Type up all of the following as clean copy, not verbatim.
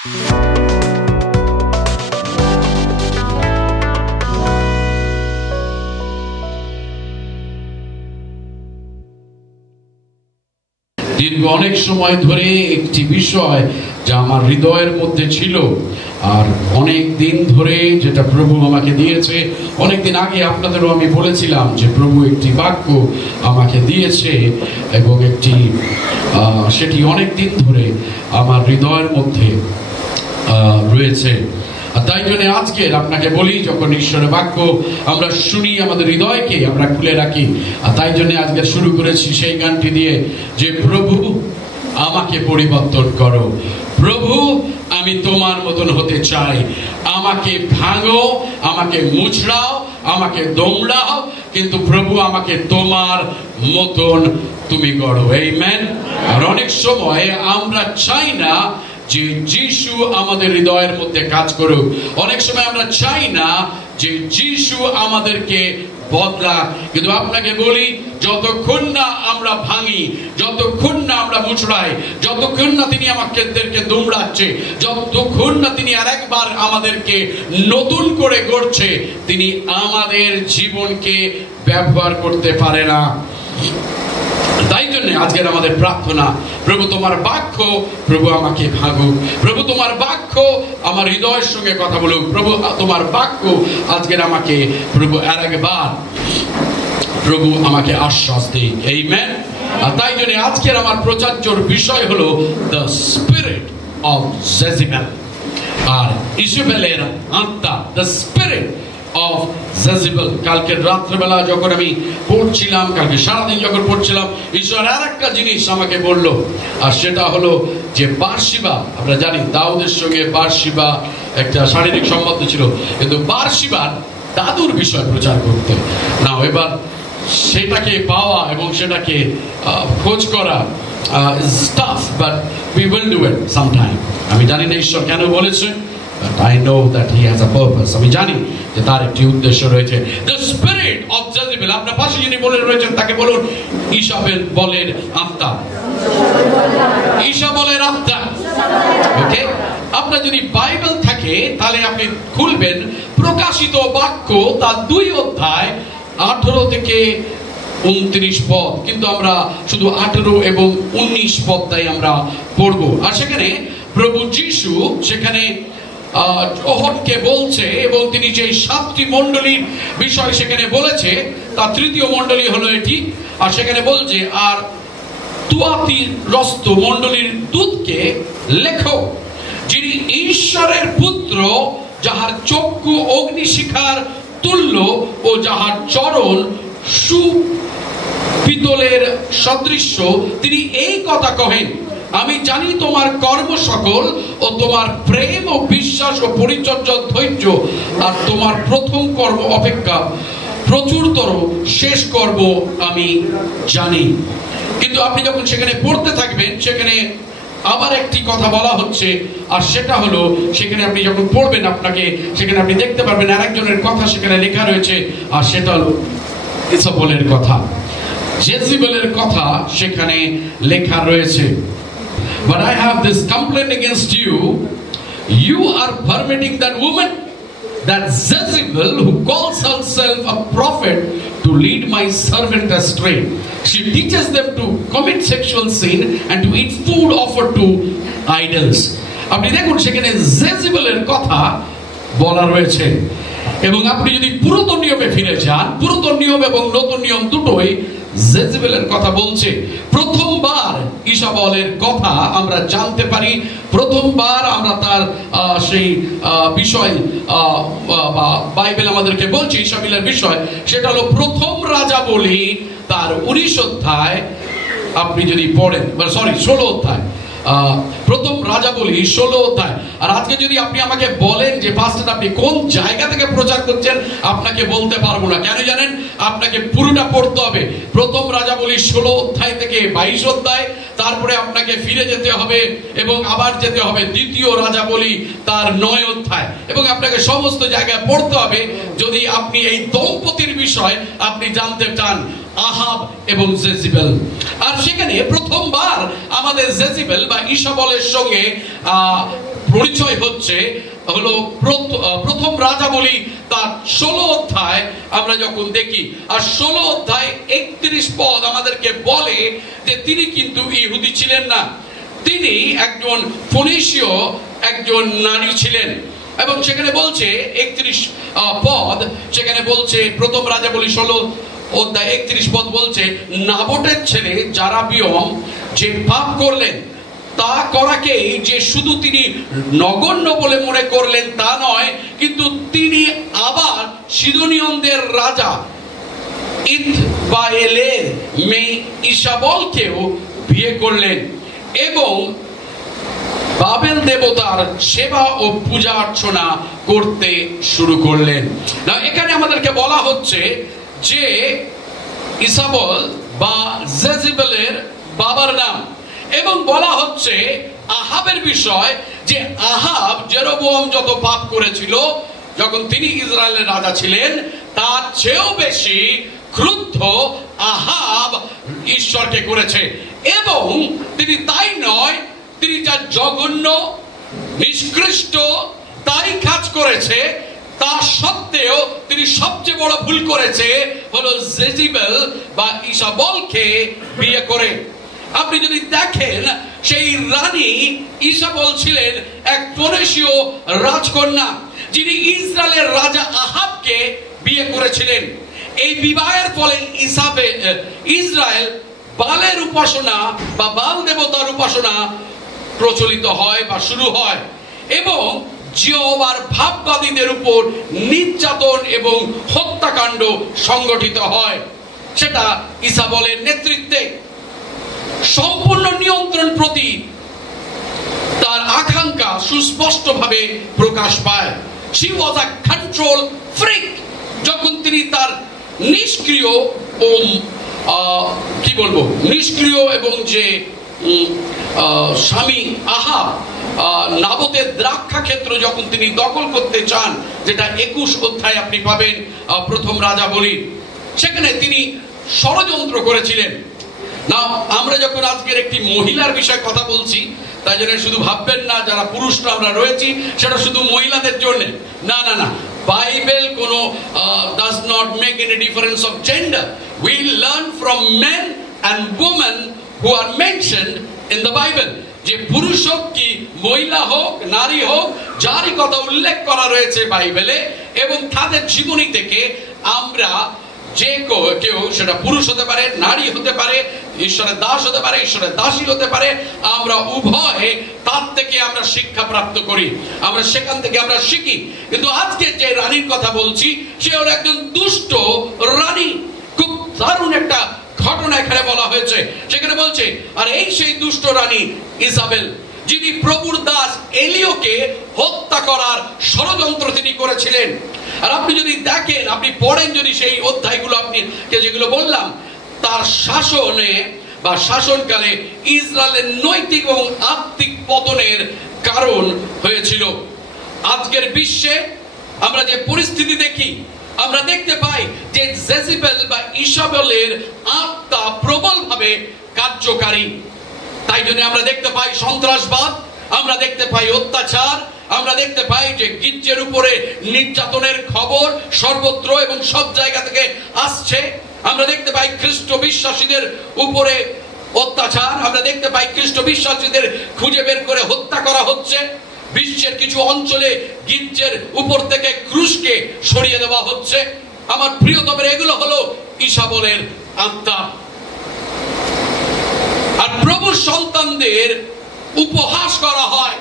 দীর্ঘ অনেক সময় ধরে একটি বিষয় যা আমার হৃদয়ের মধ্যে ছিল, আর অনেক দিন ধরে যেটা প্রভু আমাকে দিয়েছে। অনেকদিন আগে আপনাদেরও আমি বলেছিলাম যে প্রভু একটি বাক্য আমাকে দিয়েছে এবং সেটি অনেক দিন ধরে আমার হৃদয়ের মধ্যে রয়েছে। আর তাই জন্য আজকে আপনাকে বলি, যখন ঈশ্বরের বাক্য আমরা শুনি আমাদের হৃদয়কে আমরা খুলে রাখি। আর তাই জন্য আজকে শুরু করেছি সেই গানটি দিয়ে যে প্রভু আমাকে পরিবর্তন করো, প্রভু আমি তোমার মতন হতে চাই, আমাকে ভাঙো, আমাকে মুছড়াও, আমাকে দৌড়াও, কিন্তু প্রভু আমাকে তোমার মতন তুমি গড়ো। আমেন। আর অনেক সময় আমরা চাই না যে যিশু আমাদের হৃদয়ের মধ্যে কাজ করুক। অনেক সময় আমরা চাই না যে যিশু আমাদেরকে বদলা। কিন্তু আপনাকে বলি, যতক্ষণ না আমরা ভাঙি, যতক্ষণ না আমরা মুচড়াই, যতক্ষণ না তিনি আমাদেরকে দৌড়াচ্ছে, যতক্ষণ না তিনি আরেকবার আমাদেরকে নতুন করে গড়ছে, তিনি আমাদের জীবনকে ব্যবহার করতে পারে না। তাই জন্য আজকের আমাদের প্রার্থনা, প্রভু তোমার বাক্য প্রভু আমাকে ভাঙুক, প্রভু তোমার বাক্য আমার হৃদয়ের সঙ্গে কথা বলুক, প্রভু তোমার বাক্য আজকের আমাকে প্রভু আরেকবার প্রভু আমাকে আশ্বাস দিক। আমেন। আর তাই জন্য আজকের আমার প্রচার্যর বিষয় হলো দ্য স্পিরিট অফ জেজিবেল, আর ইসবেলের আত্মা, দ্য স্পিরিট অফ জেজিবেল। কালকে রাত্রেবেলা যখন আমি পড়ছিলাম, কালকে সারাদিন যখন পড়ছিলাম, ঈশ্বর আর একটা জিনিস আমাকে বলল, আর সেটা হলো যে বারশিবা, আমরা জানি দাউদের সঙ্গে বারশিবা একটা শারীরিক সম্বন্ধ ছিল, কিন্তু বারশিবার দাদুর বিষয় প্রচার করতে না, এবার সেটাকে পাওয়া এবং সেটাকে খোঁজ করা is tough, but we will do it sometime. আমি জানি না ঈশ্বর কেন বলেছে, but I know that he has a purpose. আমি জানি যে তার একটি উদ্দেশ্য রয়েছে। The spirit of Jezebel, আপনার পাশে যিনি বলে রয়েছেন তাকে বলুন ইসাবেলের আত্মা, ইসাবেলের আত্মা। ওকে, আপনার যদি বাইবেল থাকে তাহলে আপনি খুলবেন প্রকাশিত বাক্য তার 2 অধ্যায় 18 থেকে 29 পদ, কিন্তু আমরা শুধু 18 এবং 19 পদটাই আমরা পড়বো। আর সেখানে প্রভু যিশু সেখানে যোহনকে বলছে, এবং তিনি যে 7টি মণ্ডলীর বিষয় সেখানে বলেছে, তার 3য় মণ্ডলী হলো এটি। আর সেখানে বলছে, আর তুয়াতিরস্থ মণ্ডলীর দূতকে লেখো, যিনি ঈশ্বরের পুত্র, যাহার চক্ষু অগ্নিশিখার তুল্য ও যাহার চরণ সুপিতলের সদৃশ্য, তিনি এই কথা কহেন, আমি জানি তোমার কর্ম সকল ও তোমার প্রেম ও বিশ্বাস ও পরিচর্যা ধৈর্য, আর তোমার প্রথম কর্ম অপেক্ষা প্রচুরতর শেষ কর্ম আমি জানি। কিন্তু আপনি যখন সেখানে পড়তে থাকবেন, সেখানে আবার একটি কথা বলা হচ্ছে, আর সেটা হলো, সেখানে আপনি যখন পড়বেন আপনাকে সেখানে আপনি দেখতে পারবেন আরেকজনের কথা সেখানে লেখা রয়েছে, আর সেটা হলো ইসাবেলের কথা, জেজিবেলের কথা সেখানে লেখা রয়েছে। But I have this complaint against you, you are permitting that woman, that Jezebel, who calls herself a prophet, to lead my servant astray. She teaches them to commit sexual sin and to eat food offered to idols. আপনি দেখুন সেখানে জেজিবেলের কথা বলা রয়েছে, এবং আপনি যদি পুরাতন নিয়মে ফিরে যান, পুরাতন নিয়ম এবং নতুন নিয়ম দুটোই জেজিবেলের কথা বলছে। প্রথমবার ইসাবেলের কথা আমরা জানতে পারি, প্রথমবার আমরা তার সেই বিষয় বাইবেল আমাদেরকে বলছে ইসাবেলের বিষয়, সেটা হলো প্রথম রাজাবলী তার 19 অধ্যায় আপনি যদি পড়েন, 16 অধ্যায়, প্রথম রাজাবলী 16 অধ্যায়। আর আজকে যদি আপনি আমাকে বলেন যে পাস্টার আপনি কোন জায়গা থেকে প্রচার করছেন, আপনাকে বলতে পারবো না। কেন জানেন? আপনাকে পুরোটা পড়তে হবে, প্রথম রাজাবলী 16 অধ্যায় থেকে 22 অধ্যায়, তারপরে আপনাকে ফিরে যেতে হবে এবং আবার যেতে হবে দ্বিতীয় রাজাবলী তার 9 অধ্যায়, এবং আপনাকে সমস্ত জায়গায় পড়তে হবে যদি আপনি এই দম্পতির বিষয় আপনি জানতে চান, আহাব এবং জেজিবেল। আর সেখানে প্রথমবার আমাদের জেজিবেল বা ইসাবেলের ইসাবলের সঙ্গে পরিচয় হচ্ছে হলো প্রথম রাজাবলী তার 16 অধ্যায় আমরা যখন দেখি, আর 16 অধ্যায় 31 পদ আমাদেরকে বলে যে তিনি কিন্তু ইহুদি ছিলেন না, তিনি একজন ফনিসীয় একজন নারী ছিলেন। এবং সেখানে বলছে 31 পদ, সেখানে বলছে প্রথম রাজাবলী 16 অধ্যায় 31 পদ বলছে, নাবটের ছেলে জারাবিয়ম যে পাপ করলেন তা করাকেই যে শুধু তিনি নগণ্য বলে মনে করলেন তা নয়, কিন্তু তিনি আবার সিদোনীয়দের রাজা ইথবায়েলের মেয়ে ইসাবলকেও বিয়ে করলেন এবং বাবেল দেবতার সেবা ও পূজা অর্চনা করতে শুরু করলেন। না, এখানে আমাদেরকে বলা হচ্ছে যে ইসাবল বা জেজিবেলের বাবার নাম, এবং বলা হচ্ছে আহাবের বিষয় যে আহাব জেরোবোয়াম যত পাপ করেছিল যখন তিনি ইসরায়েলের রাজা ছিলেন, তার চেয়েও বেশি ক্রুদ্ধ আহাব ঈশ্বরকে করেছে। এবং তিনি তাই নয়, তিনি যা জঘন্য নিষ্কৃষ্ট তাই কাজ করেছে, তা সত্ত্বেও তিনি সবচেয়ে বড় ভুল করেছে হলো জেজিবেল বা ইসাবলকে বিয়ে করে। আপনি যদি দেখেন সেই রানী ইসাবল ছিলেন এক ফনিসীয় রাজকন্যা, যিনি ইসরায়েলের রাজা আহাবকে বিয়ে করেছিলেন। এই বিবাহের ফলে ইসরায়েল বালের উপাসনা বা বাল দেবতার উপাসনা প্রচলিত হয় বা শুরু হয়, এবং জিহোবার ভাববাদীদের উপর নির্যাতন এবং হত্যাকাণ্ড সংগঠিত হয়। সেটা ইসাবলের নেতৃত্বে। সম্পূর্ণ নিয়ন্ত্রণ প্রতি তার আকাঙ্ক্ষা সুস্পষ্টভাবে প্রকাশ পায়। She was a control freak। যখন তিনি তার নিষ্ক্রিয় ও নিষ্ক্রিয় এবং যে স্বামী আহাব নাবতের দ্রাক্ষা ক্ষেত্র যখন তিনি দখল করতে চান, যেটা 21 অধ্যায় আপনি পাবেন প্রথম রাজাবলী, সেখানে তিনি ষড়যন্ত্র করেছিলেন। না, আমরা যখন আজকের একটি মহিলার বিষয়ে কথা বলছি, তাই জন্য শুধু ভাববেন না যারা পুরুষরা আমরা রয়েছি সেটা শুধু মহিলাদের জন্য। না না না, বাইবেল কোনো does not make any difference of gender. We learn from men and women who are mentioned in the Bible. যে পুরুষ হোক কি মহিলা হোক নারী হোক, যারই কথা উল্লেখ করা রয়েছে বাইবেলে, এবং তাদের জীবনী থেকে আমরা যে কেউ, সেটা পুরুষ হতে পারে, নারী হতে পারে, ঈশ্বরের দাস হতে পারে, ঈশ্বরের দাসী হতে পারে, আমরা উভয়ে তার থেকে আমরা শিক্ষা প্রাপ্ত করি, আমরা সেখান থেকে আমরা শিখি। কিন্তু আজকে যে রানীর কথা বলছি সে হলো একজন দুষ্ট রানী। খুব দারুণ একটা ঘটনা এখানে বলা হয়েছে। সেখানে বলছে, আর এই সেই দুষ্ট রানী ইসাবেল, যিনি প্রভুর দাস এলিওকে হত্যা করার ষড়যন্ত্র তিনি করেছিলেন। আর আপনি যদি দেখেন, আপনি পড়েন যদি সেই অধ্যায়গুলো আপনি যেগুলো বললাম, তার শাসনে বা শাসনকালে ইসরায়েলের নৈতিক এবং আত্মিক পতনের কারণ হয়েছিল। আজকের বিশ্বে আমরা যে পরিস্থিতি দেখি, আমরা দেখতে পাই যে জেজিবেল বা ইসাবেলের আত্মা প্রবলভাবে কার্যকারী। তাই জন্য আমরা দেখতে পাই সন্ত্রাসবাদ, আমরা দেখতে পাই অত্যাচার, আমরা দেখতে পাই যে গির্জের উপরে নির্যাতনের খবর সর্বত্র এবং সব জায়গা থেকে আসছে। আমরা দেখতে পাই খ্রিস্ট বিশ্বাসীদের উপরে অত্যাচার, আমরা দেখতে পাই খ্রিস্ট বিশ্বাসীদের খুঁজে বের করে হত্যা করা হচ্ছে। বিশ্বের কিছু অঞ্চলে গির্জের উপর থেকে ক্রুশকে সরিয়ে দেওয়া হচ্ছে। আমার প্রিয়তমের, এগুলো হলো ইসাবলের আত্মা। আর প্রভুর সন্তানদের উপহাস করা হয়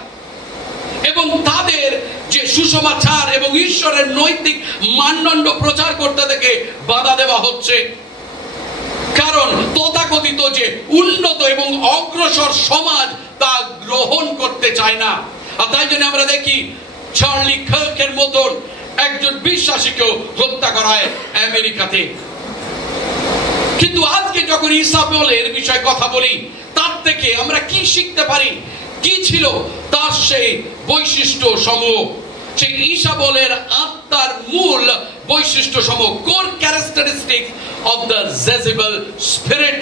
এবং তাদের যে সুসমাচার এবং ঈশ্বরের নৈতিক মানদণ্ড প্রচার করতে থেকে বাধা দেওয়া হচ্ছে। কারণ তথাকথিত যে উন্নত এবং অগ্রসর সমাজ তা গ্রহণ করতে চায় না। আর তাই জন্য আমরা দেখি চার্লি কার্কের মতন একজন বিশ্বাসীকেও হত্যা করা হয় আমেরিকাতে। কিন্তু আজকে যখন ইসাবেলের বিষয়ে কথা বলি, তার থেকে আমরা কি শিখতে পারি? কি ছিল তার সেই বৈশিষ্ট্য সমূহ? সেই ইসাবেলের আত্মার মূল বৈশিষ্ট্য সমূহ, core characteristics of the Jezebel spirit.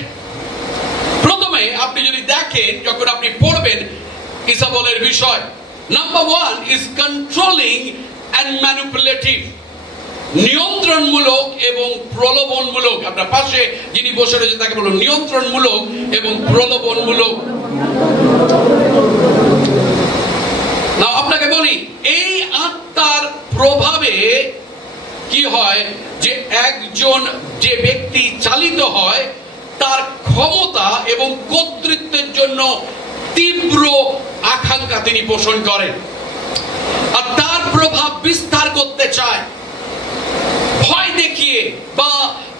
প্রথমে আপনি যদি দেখেন, যখন আপনি পড়বেন ইসাবলের বিষয়। Number 1 is controlling and manipulative, নিয়ন্ত্রণমূলক এবং প্রলোভনমূলক। আপনার পাশে যিনি বসে রয়েছে তাকে বলুন নিয়ন্ত্রণমূলক এবং প্রলোভনমূলক। না, আপনাকে বলি এই আত্মার প্রভাবে কি হয় যে একজন যে ব্যক্তি চালিত হয় তার ক্ষমতা এবং কর্তৃত্বের জন্য তীব্র আকাঙ্ক্ষা তিনি পোষণ করেন, আর তার প্রভাব বিস্তার করতে চায়, ভয় দেখিয়ে বা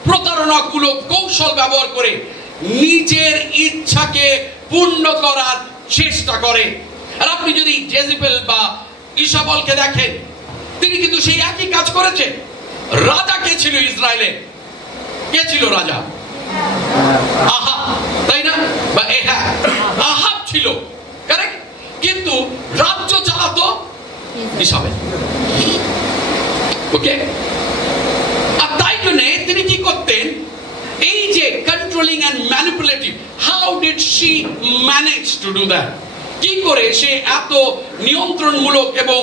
প্রতারণামূলক কৌশল ব্যবহার করে নিজের ইচ্ছাকে পূর্ণ করার চেষ্টা করে। আর আপনি যদি জেজিবেল বা ইসাবলকে দেখেন, তিনি কিন্তু সেই একই কাজ করেছেন। রাজা কে ছিল ইসরায়েলে? কে ছিল রাজা? আহাব, তাই না? বা আহাব ছিল, কারেক্ট? কিন্তু রাজ্য চালাতো ইসাবেল। ওকে, আর তাই জন্য তিনি কি করতেন? এই যে controlling and manipulative, how did she manage to do that? কি করে সে এত নিয়ন্ত্রণমূলক এবং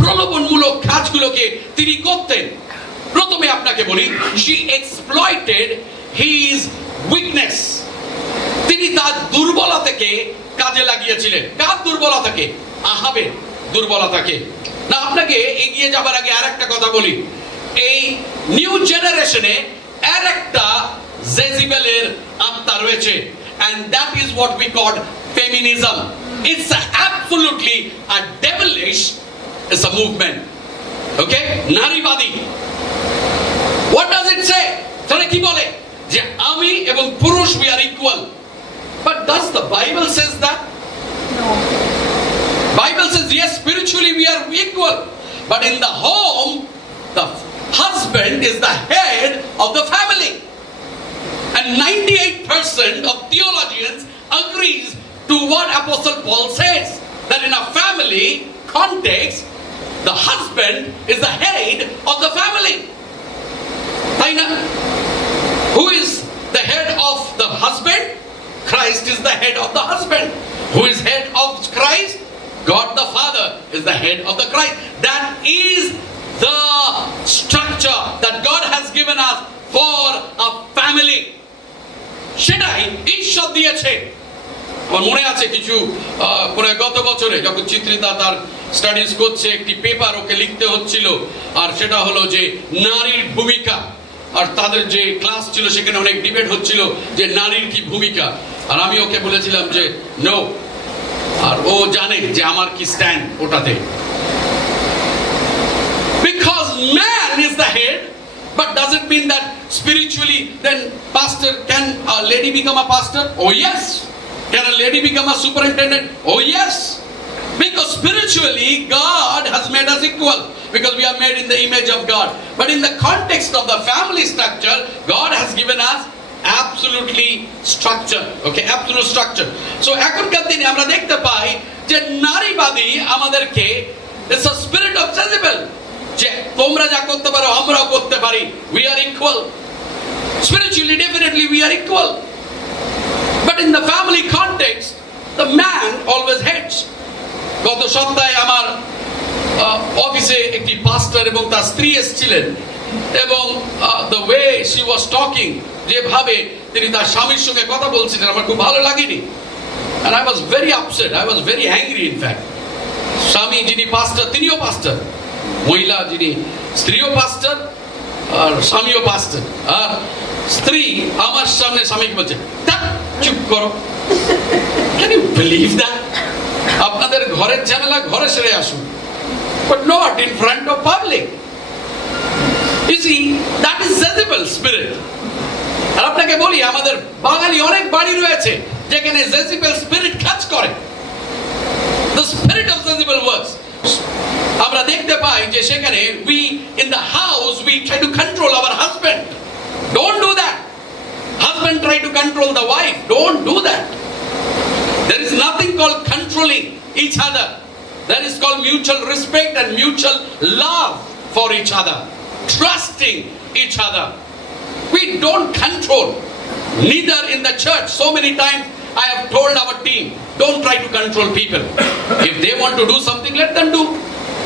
প্রলোভনমূলক কাজগুলোকে তিনি করতেন? প্রথমে আপনাকে বলি, she exploited his weakness. তিনি তার দুর্বলতাকে কাজে লাগিয়েছিলেন। কার দুর্বলতাকে? আহাবের দুর্বলতাকে। না, আপনাকে এগিয়ে যাবার আগে আরেকটা কথা বলি, এই নিউ জেনারেশনে আরেকটা জেজিবেলের আত্মা রয়েছে, and that is what we call feminism. It's absolutely a devilish, it's a movement. Okay, নারীবাদী। What does it say? তাহলে কি বলে? যে আমি এবং পুরুষ we are equal. But does the Bible says that? No. Bible says yes, spiritually we are equal, but in the home the husband is the head of the family, and 98% of theologians agrees to what Apostle Paul says, that in a family context the husband is the head of the family. তাই না? Who is the head of the husband? Christ is the head of the husband. Who is head of Christ? God the Father is the head of the Christ. That is the structure that God has given us for a family. সেটাই ঈশ্বর দিয়েছে। আমার মনে আছে কিছু গত বছরে যখন চিত্রিতা তার স্টাডিজ করছে, একটি পেপার ওকে লিখতে হচ্ছিল, আর সেটা হলো যে নারীর ভূমিকা। আর তাদের যে ক্লাস ছিল সেখানে অনেক ডিবেট হচ্ছিল যে নারীর কি ভূমিকা, আর আমি ওকে বলেছিলাম যে নো, আর ও জানে যে আমার কি স্ট্যান্ড ওটাতে। Because man is the head, but does it mean that spiritually then pastor, can a lady become a pastor? Oh yes. Can a lady become a superintendent? Oh yes. Because spiritually God has made us equal, because we are made in the image of God. But in the context of the family structure, God has given us absolutely structure. Okay, absolute structure. So এখনকার দিনে আমরা দেখতে পাই যে নারীবাদী আমাদেরকে, it's a spirit of Jezebel, যে তোমরা যা করতে পারো আমরাও করতে পারি, we are equal. Spiritually definitely we are equal, but in the family context the man always heads. গত সপ্তাহে আমার অফিসে একটি পাস্টার এবং তার স্ত্রী এসেছিলেন, এবং the way she was talking, যেভাবে তিনি তার স্বামীর সঙ্গে কথা বলছিলেন, আমার খুব ভালো লাগেনি, and I was very upset, I was very angry in fact. স্বামী যিনি পাস্টার তিনিও পাস্টার, মহিলা যিনি স্ত্রীও পাস্টার আর স্বামীও পাস্টার, আর স্ত্রী আমার সামনে স্বামীকে বলছে চুপ করো। Can you believe that? আপনাদের ঘরের ঝামেলা ঘরে সেরে আসুন, but not in front of public. You see, that is Jezebel spirit. আর আপনাকে বলি, আমাদের বাঙালি অনেক বাড়ি রয়েছে যেখানে Jezebel spirit কাজ করে। The spirit of Jezebel works. আমরা দেখতে পাই যে সেখানে we in the house we try to control our husband. Don't do that. Husband try to control the wife. Don't do that. There is nothing called controlling each other. There is called mutual respect and mutual love for each other, trusting each other. We don't control, neither in the church. So many times I have told our team, Don't try to control people. If they want to do something, let them do.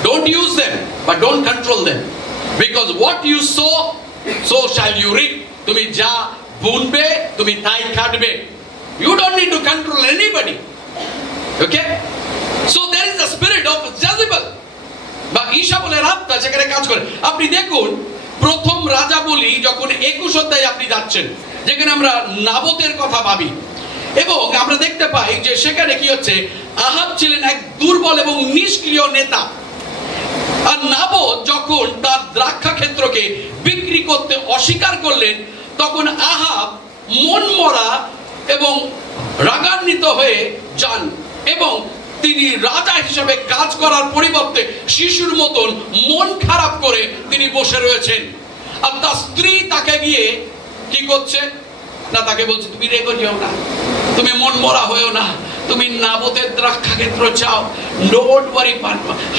Don't use them, but don't control them. Because what you sow, so shall you reap. তুমি যা বুনবে তুমি তাই কাটবে. You don't need to control anybody. Okay? So there is the spirit of Jezebel. বা ইসাবলের আত্মা সেখানে কাজ করে. আপনি দেখুন প্রথম রাজাবলী যখন 21 অধ্যায়ে আপনি যাচ্ছেন, যেখানে আমরা নাবতের কথা ভাবি, এবং আমরা দেখতে পাই যে সেখানে কি হচ্ছে, আহাব ছিলেন এক দুর্বল এবং নিষ্ক্রিয় নেতা। আর নাবত যখন তার দ্রাক্ষা ক্ষেত্রকে বিক্রি করতে অস্বীকার করলেন, তখন আহাব মনমরা এবং রাগান্বিত হয়ে যান, এবং তিনি রাজা হিসেবে কাজ করার পরিবর্তে শিশুর মতন মন খারাপ করে তিনি বসে রয়েছেন। আর তার স্ত্রী তাকে গিয়ে কি করছে না, তাকে বলছে তুমি রেগে যেও না, তুমি মন মরা হয়েও না, তুমি নাবতের দ্রাক্ষা ক্ষেত্র চাও, ডোন্ট ওয়ারি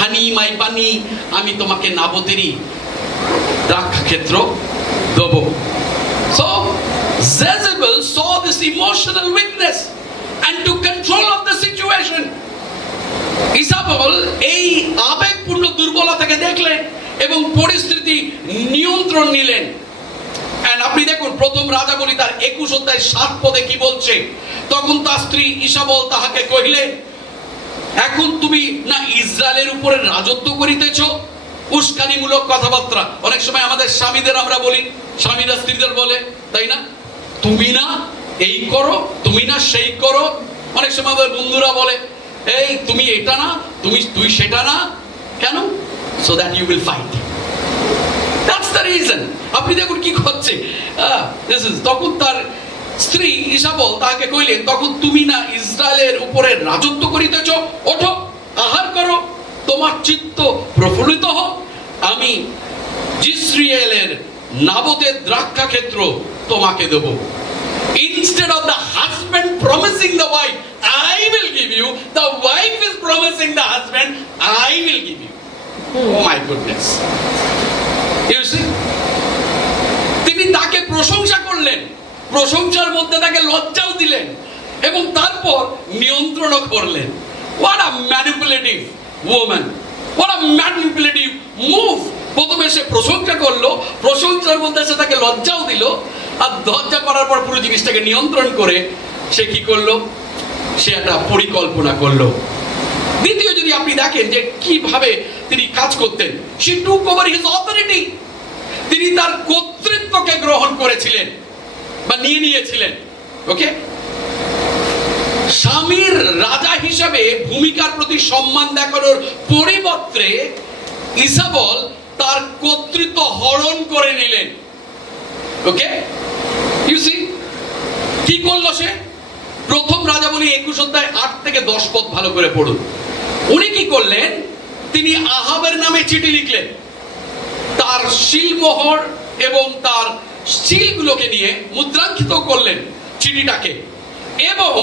হানি মাই বানি, আমি তোমাকে নাবতেরই দ্রাক্ষা ক্ষেত্র দেব। So Jezebel saw this emotional weakness and took control of the situation. Isabel এই আবেগপূর্ণ দুর্বলতাকে দেখলেন এবং পরিস্থিতি নিয়ন্ত্রণ নিলেন। And আপনি দেখুন প্রথম রাজাবলী তার 21 অধ্যায় 7 পদে কি বলছে, তখন তার স্ত্রী ইসাবেল তাহাকে কহিলেন, এখন তুমি না ইসরায়েলের উপরে রাজত্ব করিতেছ। উস্কানিমূলক কথাবার্তা অনেক সময় আমাদের স্বামীদের আমরা বলি, স্বামীরা স্ত্রীদের বলে, তাই না, তুমি না এই করো, তুমি না সেই করো। অনেক সময় আমাদের বন্ধুরা বলে, এই তুমি এটা না, তুই সেটা না, কেন? So that you will fight. That's the reason. আপনি দেখুন কি করছে। তখন তার স্ত্রী ইসাবেল তাকে কইলেন, তখন তুমি না ইসরায়েলের উপরে রাজত্ব করিতেছ, ওঠো আহার করো, তোমার চিত্ত প্রফুল্লিত হোক, আমি ইসরায়েলের নাবতের দ্রাক্ষা ক্ষেত্র তোমাকে দেব। Instead of the husband promising the wife, I will give you, the wife is promising the husband, I will give you. Oh my goodness. You see? তিনি তাকে প্রশংসা করলেন, প্রশংসার মধ্যে তাকে লজ্জাও দিলেন, এবং তারপর নিয়ন্ত্রণও করলেন। What a manipulative woman. What a manipulative move. প্রথমে সে প্রশংসা করলো, প্রশংসার মধ্যে সে তাকে লজ্জাও দিল, আর লজ্জা করার পর পুরো জিনিসটাকে নিয়ন্ত্রণ করে সে কি করলো, সে একটা পরিকল্পনা করলো। দ্বিতীয় যদি আপনি দেখেন যে কিভাবে তিনি কাজ করতেন, she took over his authority. তিনি তার কর্তৃত্বকে গ্রহণ করেছিলেন বা নিয়েছিলেন। ওকে, স্বামীর রাজা হিসাবে ভূমিকার প্রতি সম্মান দেখানোর পরিবর্তে ইসাবেল তার কর্তৃত্ব হরণ করে নিলেন। ওকে, ইউ সি কি করলো সে? প্রথম রাজাবলী 21 অধ্যায় 8 থেকে 10 পদ ভালো করে পড়ুন। উনি কি করলেন? তিনি আহাবের নামে চিঠি লিখলেন, তার শিলমোহর এবং তার শিলগুলোকে নিয়ে মুদ্রাঙ্কিত করলেন চিঠিটাকে, এবং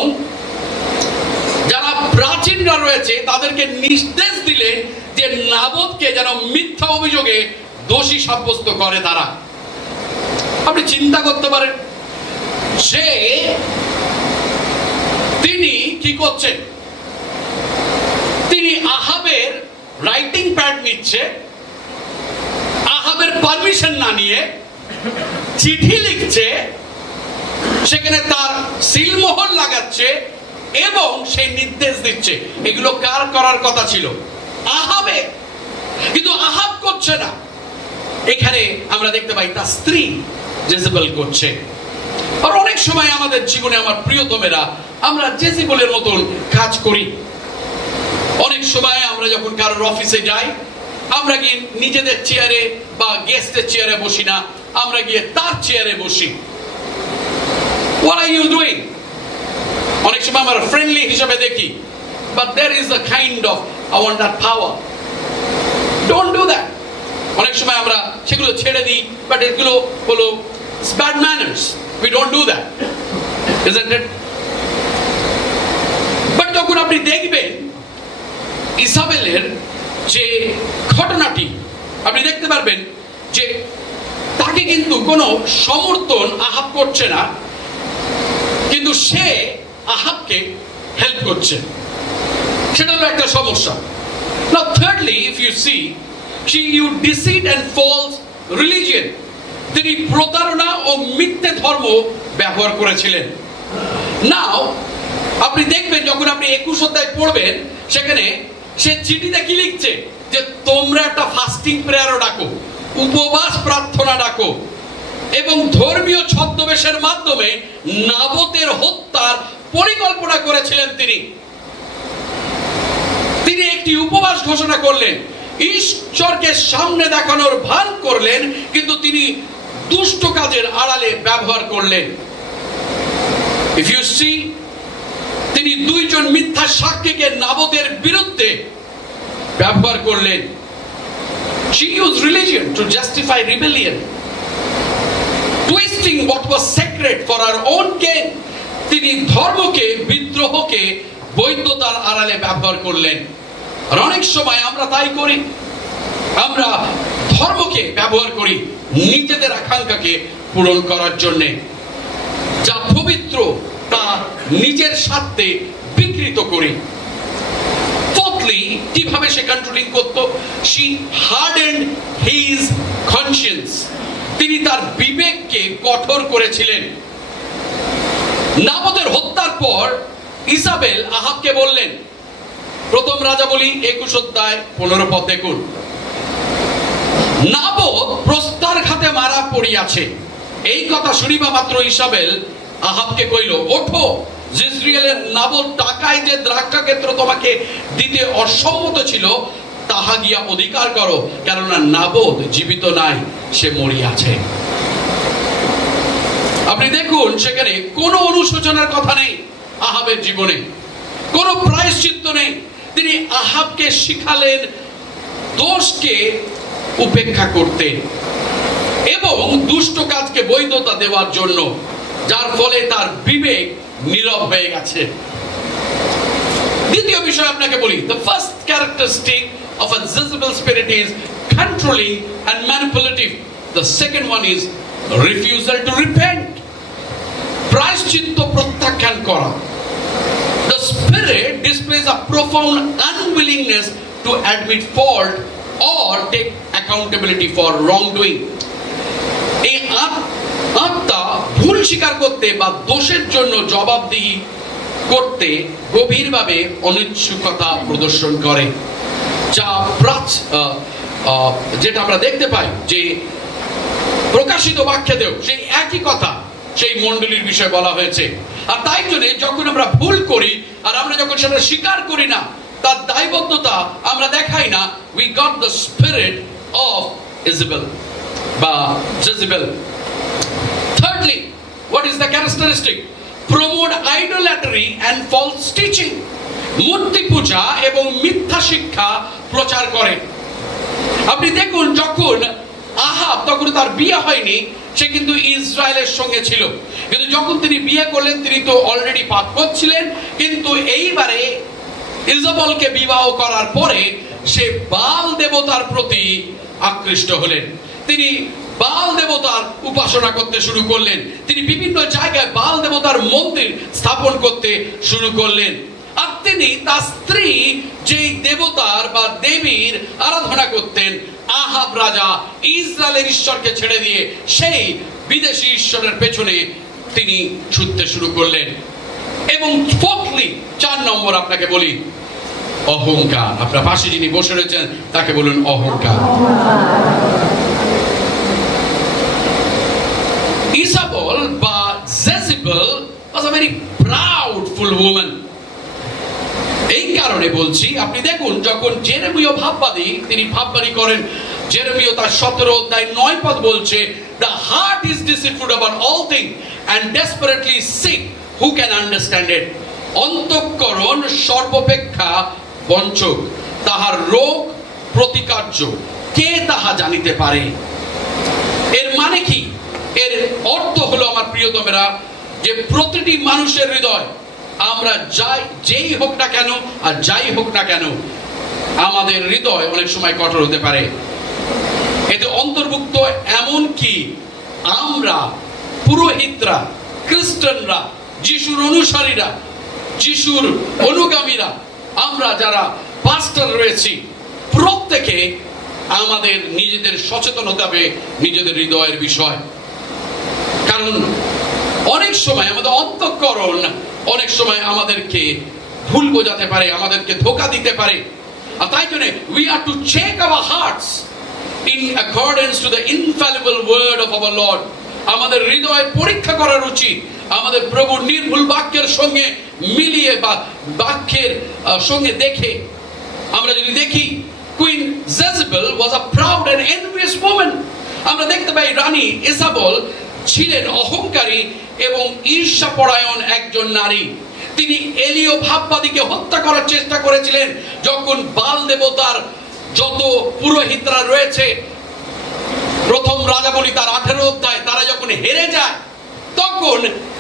যারা প্রাচীনরা রয়েছে তাদেরকে নির্দেশ দিলেন যে নাবতকে যেন মিথ্যা অভিযোগে দোষী সাব্যস্ত করে তারা। আপনি চিন্তা করতে পারেন যে তিনি কি করছেন, তিনি আহাবের রাইটিং প্যাড নিচ্ছে, আহাবের পারমিশন না নিয়ে চিঠি লিখছে, সেখানে তার সিলমোহর লাগাচ্ছে এবং সেই নির্দেশ দিচ্ছে। এগুলো কার করার কথা ছিল? আহাবে। কিন্তু আহাব করছে না, এখানে আমরা দেখতে পাই তার স্ত্রী জেজেবেল করছে। আর অনেক সময় আমাদের জীবনে আমার প্রিয়তমেরা আমরা জেজেবেলের মতন কাজ করি। অনেক সময় আমরা যখন কারোর অফিসে যাই, আমরা গিয়ে নিজেদের চেয়ারে বা গেস্টের চেয়ারে বসি না, আমরা গিয়ে তার চেয়ারে বসি। What are you doing? অনেক সময় আমরা ফ্রেন্ডলি হিসেবে দেখি, but there is a kind of I want that power. Don't do that. অনেক সময় আমরা সেগুলো ছেড়ে দিই, বাট এগুলো হলো bad manners. We don't do that, isn't it? But যখন আপনি দেখবেন ইসাবেলের যে ঘটনাটি, আপনি দেখতে পারবেন যে তাকে কিন্তু কোনো সমর্থন আহাব করছে না, কিন্তু সে আহাবকে হেল্প করছে, সেটা হলো একটা সমস্যা। Now thirdly, if you see, she used deceit and false religion. তিনি প্রতারণা ও মিথ্যে ধর্ম ব্যবহার করেছিলেন। নাও আপনি দেখবেন যখন আপনি 21 অধ্যায় পড়বেন, সেখানে সে চিঠিতে কি লিখছে, যে তোমরা একটা ফাস্টিং প্রেয়ারও ডাকো, উপবাস প্রার্থনা ডাকো, এবং ধর্মীয় ছদ্মবেশের মাধ্যমে নাবতের হত্যার পরিকল্পনা করেছিলেন। তিনি একটি উপবাস ঘোষণা করলেন, ঈশ্বরকে সামনে দেখানোর ভান করলেন, কিন্তু তিনি দুষ্ট কাজের আড়ালে ব্যবহার করলেন। If you see, তিনি দুইজন মিথ্যা সাক্ষীকে নাবতের বিরুদ্ধে ব্যবহার করলেন। She used religion to justify rebellion, twisting what was sacred for her own gain. তিনি ধর্মকে, বিদ্রোহকে বৈধতার আড়ালে ব্যবহার করলেন। আর অনেক সময় আমরা তাই করি, আমরা ধর্মকে ব্যবহার করি নিজেদের আকাঙ্ক্ষাকে পূরণ করার জন্য, যা পবিত্র তা নিজের স্বার্থে বিকৃত করি। Fourthly, কিভাবে সে কন্ট্রোলিং করত? She hardened his conscience. তিনি তার বিবেককে কঠোর করেছিলেন। নাবতের হত্যার পর ইসাবেল আহাবকে বললেন, প্রথম রাজাবলী 21 অধ্যায় 15 পদ দেখুন, নাবত প্রস্তরঘাতে মারা পড়িয়াছে। এই কথা শুনিবা মাত্র ইসাবেল আহাবকে কইল, ওঠো, ইসরায়েলের নাবত টাকায় যে দ্রাক্ষা ক্ষেত্র তোমাকে দিতে অসম্মত ছিল, তাহা গিয়া অধিকার করো, কেননা নাবত জীবিত নাই, সে মরিয়াছে। আপনি দেখুন সেখানে কোনো অনুশোচনার কথা নেই আহাবের জীবনে, কোনো প্রায়শ্চিত্ত নেই। তিনি আহাবকে শিখালেন দোষকে উপেক্ষা করতে এবং দুষ্ট কাজকে বৈধতা দেওয়ার জন্য, যার ফলে তার বিবেক নীরব হয়ে গেছে। দ্বিতীয় বিষয় আপনাকে বলি, the first characteristic of a Jezebel spirit is controlling and manipulative. The second one is refusal to repent. প্রায়শ্চিত্ত প্রত্যাখ্যান করা। The spirit displays a profound unwillingness to admit fault or take accountability for wrongdoing. এই আত্মা ভুল স্বীকার করতে বা দোষের জন্য জবাবদিহি করতে গভীরভাবে অনিচ্ছুকতা প্রদর্শন করে, যা যেটা আমরা দেখতে পাই যে প্রকাশিত বাক্যেতেও সেই একই কথা সেই মণ্ডলীর বিষয়ে বলা হয়েছে। আর তাই জন্য যখন আমরা ভুল করি আর আমরা যখন সেটা স্বীকার করি না, তার দায়বদ্ধতা আমরা দেখাই না, we got the spirit of Jezebel বা Jezebel. Thirdly, what is the characteristic? Promote idolatry and false teaching. মূর্তি পূজা এবং মিথ্যা শিক্ষা প্রচার করে। আপনি দেখুন যখন আহাব, তখন তার বিয়ে হয়নি, সে কিন্তু ইসরায়েলের সঙ্গে ছিল, কিন্তু যখন তিনি বিয়ে করলেন তিনি তো অলরেডি পাপ করছিলেন, কিন্তু এইবারে ইজাবেলকে বিবাহ করার পরে সে বাল দেবতার প্রতি আকৃষ্ট হলেন। তিনি বাল দেবতার উপাসনা করতে শুরু করলেন, তিনি বিভিন্ন জায়গায় বাল দেবতার মন্দির স্থাপন করতে শুরু করলেন। আর তিনি তার স্ত্রী যেই দেবতার বা দেবীর আরাধনা করতেন, আহাব রাজা ইসরায়েলের ঈশ্বরকে ছেড়ে দিয়ে সেই বিদেশি ঈশ্বরের পেছনে তিনি ছুটতে শুরু করলেন। এবং ফোর্থলি, 4 নম্বর আপনাকে বলি, অহংকার। আপনার পাশে যিনি বসে রয়েছেন তাকে বলুন অহংকার। ইসাবেল বা Jezebel was a very proudful woman. এই কারণে বলছি, আপনি দেখুন যখন জেরেমিয়া ভাববাদী, তিনি ভাববাদী করেন, জেরেমিয়া তার 17 অধ্যায় 9 পদ বলছে, the heart is deceitful about all things and desperately sick, who can understand it? অন্তঃকরণ সর্বাপেক্ষা বঞ্চক, তাহার রোগ প্রতিকার্য, কে তাহা জানিতে পারে? এর মানে কি? এর অর্থ হলো আমার প্রিয়তমেরা, যে প্রতিটি মানুষের হৃদয়, আমরা যেই হোক না কেন আর যাই হোক না কেন, আমাদের হৃদয় অনেক সময় কঠোর হতে পারে। এতে অন্তর্ভুক্ত এমন কি আমরা পুরোহিতরা, খ্রিস্টানরা, যিশুর অনুসারীরা, যিশুর অনুগামীরা, আমরা যারা পাস্টর রয়েছি, প্রত্যেকে আমাদের নিজেদের সচেতন হতে হবে নিজেদের হৃদয়ের বিষয়। কারণ অনেক সময় আমাদের অন্তঃকরণ অনেক সময় আমাদেরকে ভুল বোঝাতে পারে, আমাদেরকে ধোঁকা দিতে পারে। আর তাই জন্য we are to check our hearts in accordance to the infallible word of our Lord. আমাদের হৃদয় পরীক্ষা করার উচিত আমাদের প্রভুর নির্ভুল বাক্যের সঙ্গে মিলিয়ে বা বাক্যের সঙ্গে দেখে। আমরা যদি দেখি, queen Jezebel was a proud and envious woman. আমরা দেখতে পাই রানী ইজাবেল ছিলেন অহংকারী এবং ঈর্ষাপরায়ণ একজন নারী। তিনি এলীয় ভাববাদীকে হত্যা করার চেষ্টা করেছিলেন। যখন বাল দেবতার যত পুরোহিতরা রয়েছে, প্রথম রাজাবলী তার 18 অধ্যায়, তারা যখন হেরে যায়, তখন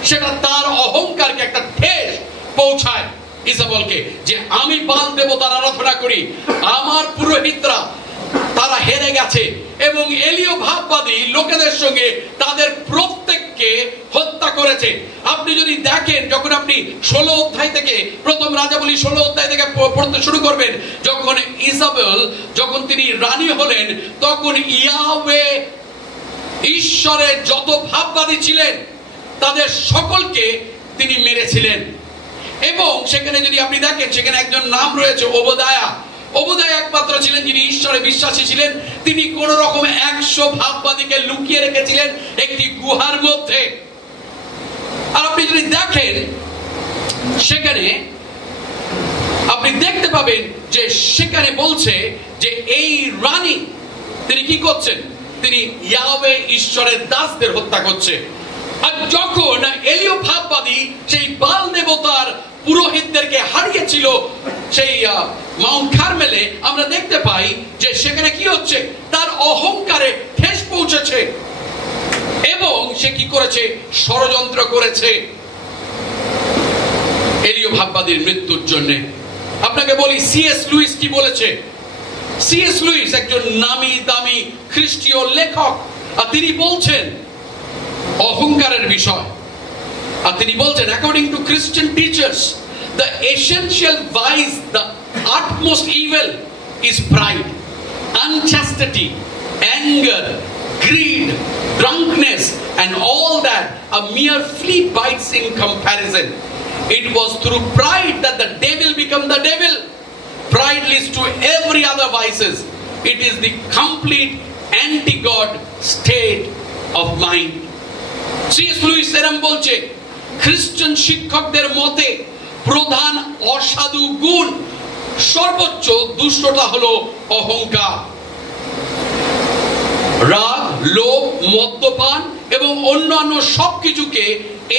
সেটা তার অহংকারকে একটা ঠেস পৌঁছায় ইজাবেলকে, যে আমি বাল দেবতার আরাধনা করি, আমার পুরোহিতরা তারা হেরে গেছে এবং এলীয় ভাববাদী লোকেদের সঙ্গে তাদের প্রত্যেককে হত্যা করেছে। আপনি যদি দেখেন, যখন আপনি 16 অধ্যায় থেকে, প্রথম রাজাবলী 16 অধ্যায় থেকে পড়তে শুরু করবেন, যখন ইজাবেল যখন তিনি রানী হলেন, তখন ইয়াহওয়ে ঈশ্বরের যত ভাববাদী ছিলেন তাদের সকলকে তিনি মেরেছিলেন। এবং সেখানে যদি আপনি দেখেন, সেখানে একজন নাম রয়েছে ওবদায়া। ওবদায়া একমাত্র ছিলেন যিনি ঈশ্বরে বিশ্বাসী ছিলেন। তিনি কোন রকম 100 ভাববাদীকে লুকিয়ে রেখেছিলেন একটি গুহার মধ্যে। আর আপনি যদি দেখেন, সেখানে আপনি দেখতে পাবেন যে সেখানে বলছে যে এই রানী তিনি কি করছেন, তিনি ইয়াহওয়ে ঈশ্বরের দাসদের হত্যা করছে। আর যখন এলীয় ভাববাদী সেই বাল দেবতার পুরোহিতদেরকে হারিয়েছিল সেই মাউন্ট কার্মেলে, আমরা দেখতে পাই যে সেখানে কি হচ্ছে, তার অহংকারে ঠেস পৌঁছেছে এবং সে কি করেছে, ষড়যন্ত্র করেছে এলীয় ভাববাদীর মৃত্যুর জন্য। আপনাকে বলি, সিএস লুইস কি বলেছে। সিএস লুইস একজন নামি দামি খ্রিস্টীয় লেখক, আর তিনি বলছেন অহংকারের বিষয়। আর তিনি বলছেন, according to Christian teachers, the essential vice, the utmost evil is pride, unchastity, anger, greed, drunkenness, and all that a mere flea bites in comparison. It was through pride that the devil became the devil. Pride leads to every other vices. It is the complete anti-God state of mind. CS Lewis এরম বলছে, খ্রিস্টান শিক্ষকদের মতে প্রধান অসাধু গুণ, সর্বোচ্চ দুষ্টতা হলো অহংকার। রাগ, লোভ, মদ্যপান এবং অন্যান্য সবকিছুকে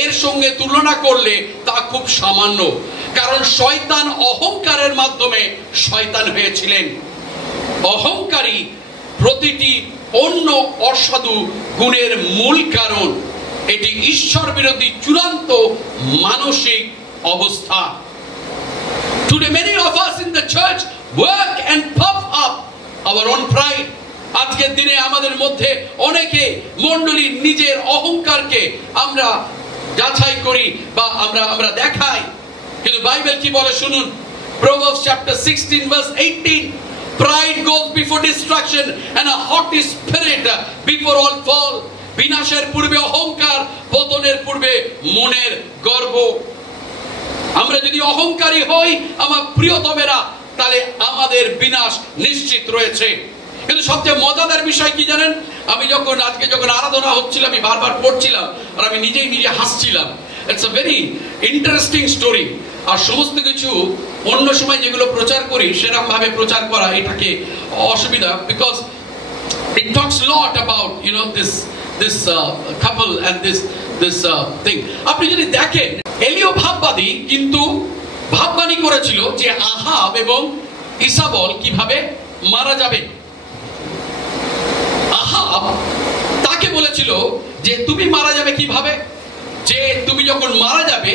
এর সঙ্গে তুলনা করলে তা খুব সামান্য। কারণ শয়তান অহংকারের মাধ্যমে শয়তান হয়েছিলেন। অহংকারী প্রতিটি অন্য অসাধু গুণের মূল কারণ। এটি ঈশ্বর বিরোধী চূড়ান্ত মানসিক অবস্থা। Today many of us in the church work and puff up our own pride. আজকের দিনে আমাদের মধ্যে অনেকে মণ্ডলী নিজের অহংকারকে আমরা যাচাই করি বা আমরা দেখাই, কিন্তু বাইবেল কি বলে শুনুন। Proverbs chapter 16 verse 18, pride goes before destruction and a haughty spirit before all fall. বিনাশের পূর্বে অহংকার, পতনের পূর্বে মনের গর্ব। আমরা যদি অহংকারী হই আমার প্রিয়তমেরা, তাহলে আমাদের বিনাশ নিশ্চিত রয়েছে। কিন্তু সবচেয়ে মজাদার বিষয় কি জানেন, আমি আজকে যখন আরাধনা হচ্ছিল, আমি বারবার পড়ছিলাম আর আমি নিজেই নিজে হাসছিলাম। It's a very interesting story. আর সমস্ত কিছু অন্য সময় যেগুলো প্রচার করি সেরকম ভাবে প্রচার করা এটাকে অসুবিধা, because it talks a lot about this couple and this thing. আপনি যদি দেখেন, এলীয় ভাববাদী কিন্তু ভাববাণী করেছিল যে আহাব এবং ইসাবল কিভাবে মারা যাবে। আহাব তাকে বলেছিল যে তুমি মারা যাবে কিভাবে, যে তুমি যখন মারা যাবে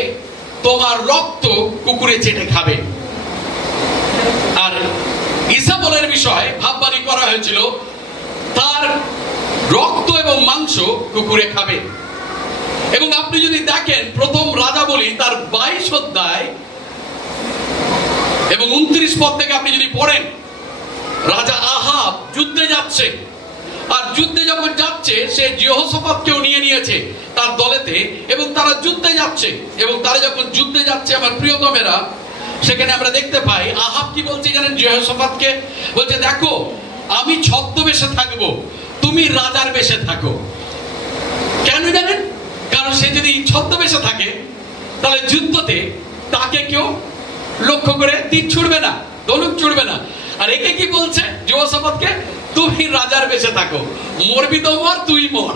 তোমার রক্ত কুকুরে চেটে খাবে। আর ইসাবলের বিষয়ে ভাববাণী করা হয়েছিল তার রক্ত এবং মাংস কুকুরে খাবে। এবং আপনি যদি দেখেন প্রথম রাজাবলী তার 22 অধ্যায় এবং 29 পদ থেকে আপনি যদি পড়েন, রাজা আহাব যুদ্ধে যাচ্ছে, আর যুদ্ধে যখন যাচ্ছে সে যেহোশাফাতকেও নিয়ে নিয়েছে তার দলেতে, এবং তারা যুদ্ধে যাচ্ছে। এবং তারা যখন যুদ্ধে যাচ্ছে আমার প্রিয়তমেরা, সেখানে আমরা দেখতে পাই আহাব কি বলছে জানেন? যেহোশাফাতকে বলছে, দেখো আমি ছদ্মবেশে থাকবো, তুমি রাজার বেশে থাকো। কেন জানেন? কারণ সে যদি ছদ্মবেশে থাকে তাহলে যুদ্ধতে তাকে কেউ লক্ষ্য করে তীর ছুড়বে না, ধনুক ছুড়বে না। আর একে কি বলছে যেহোশাফাতকে? তুমি রাজার বেশে থাকো, মরবি তো মর, তুই মর।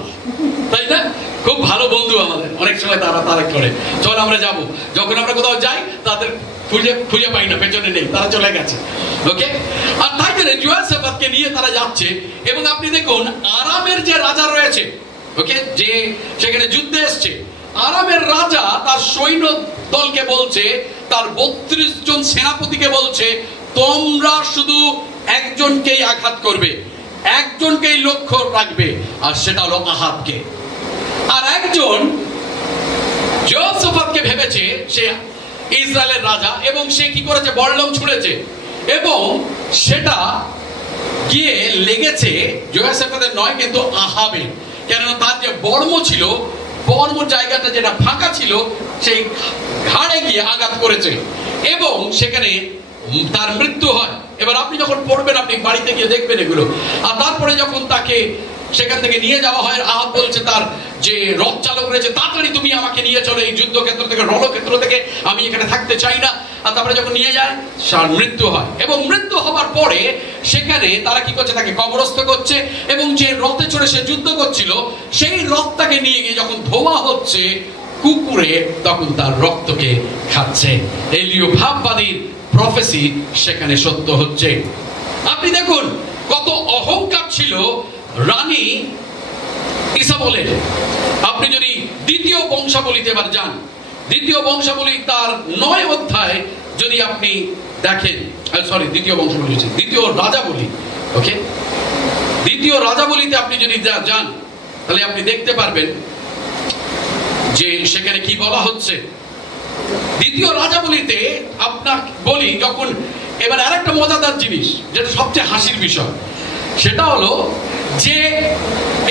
তাই না? খুব ভালো বন্ধু আমাদের, অনেক সময় তারা করে চল আমরা যাব, যখন আমরা কোথাও যাই তাদের খুঁজে পাই না, পেছনে নেই, তারা চলে গেছে। ওকে, আর তাই জন্য যেহোশাফাতকে নিয়ে তারা যাচ্ছে। এবং আপনি দেখুন আরামের যে রাজা রয়েছে, ওকে, যে সেখানে যুদ্ধে এসছে, আরামের রাজা তার সৈন্য দলকে বলছে, তার 32 জন সেনাপতিকে বলছে, তোমরা শুধু একজনকেই আঘাত করবে, একজনকেই লক্ষ্য রাখবে, আর সেটা হলো আহাবকে। আর একজন যেহোশাফাতকে ভেবেছে সে ইসরায়েলের রাজা, এবং সে কি করেছে? বল্লম ছুঁড়েছে, এবং সেটা গিয়ে লেগেছে যেহোশাফাতের নয়, কিন্তু আহাবের। কেননা তার যে বর্ম ছিল, বর্ম জায়গাটা যেটা ফাঁকা ছিল, সেই ঘাড়ে গিয়ে আঘাত করেছে, এবং সেখানে তার মৃত্যু হয়। এবার আপনি যখন পড়বেন, আপনি বাড়িতে গিয়ে দেখবেন এগুলো। আর তারপরে যখন তাকে সেখান থেকে নিয়ে যাওয়া হয়, আহাব বলছে তার যে রথ চালক রয়েছে, তাড়াতাড়ি তুমি আমাকে নিয়ে চলো এই যুদ্ধক্ষেত্র থেকে, রণক্ষেত্র থেকে, আমি এখানে থাকতে চাই না। আর তারপরে যখন নিয়ে যায়, তার মৃত্যু হয়। এবং মৃত্যু হওয়ার পরে সেখানে তারা কি করছে? তাকে কবরস্থ করছে, এবং যে রথে চড়ে সে যুদ্ধ করছিল, সেই রথটাকে নিয়ে গিয়ে যখন ধোয়া হচ্ছে কুকুরে, তখন তার রক্তকে খাচ্ছে। এলিও ভাববাদীর প্রফেসি সেখানে সত্য হচ্ছে। আপনি দেখুন কত অহংকার ছিল রানী ইসাবলের। আপনি যদি দ্বিতীয় বংশাবলীতে এবার যান, দ্বিতীয় বংশাবলী তার 9 অধ্যায় যদি আপনি দেখেন, দ্বিতীয় বংশাবলী, দ্বিতীয় রাজাবলী, ওকে, দ্বিতীয় রাজাবলীতে আপনি যদি যান, তাহলে আপনি দেখতে পারবেন যে সেখানে কি বলা হচ্ছে। দ্বিতীয় রাজাবলীতে আপনার বলি যখন, এবার আরেকটা মজাদার জিনিস যেটা সবচেয়ে হাসির বিষয়, সেটা হলো যে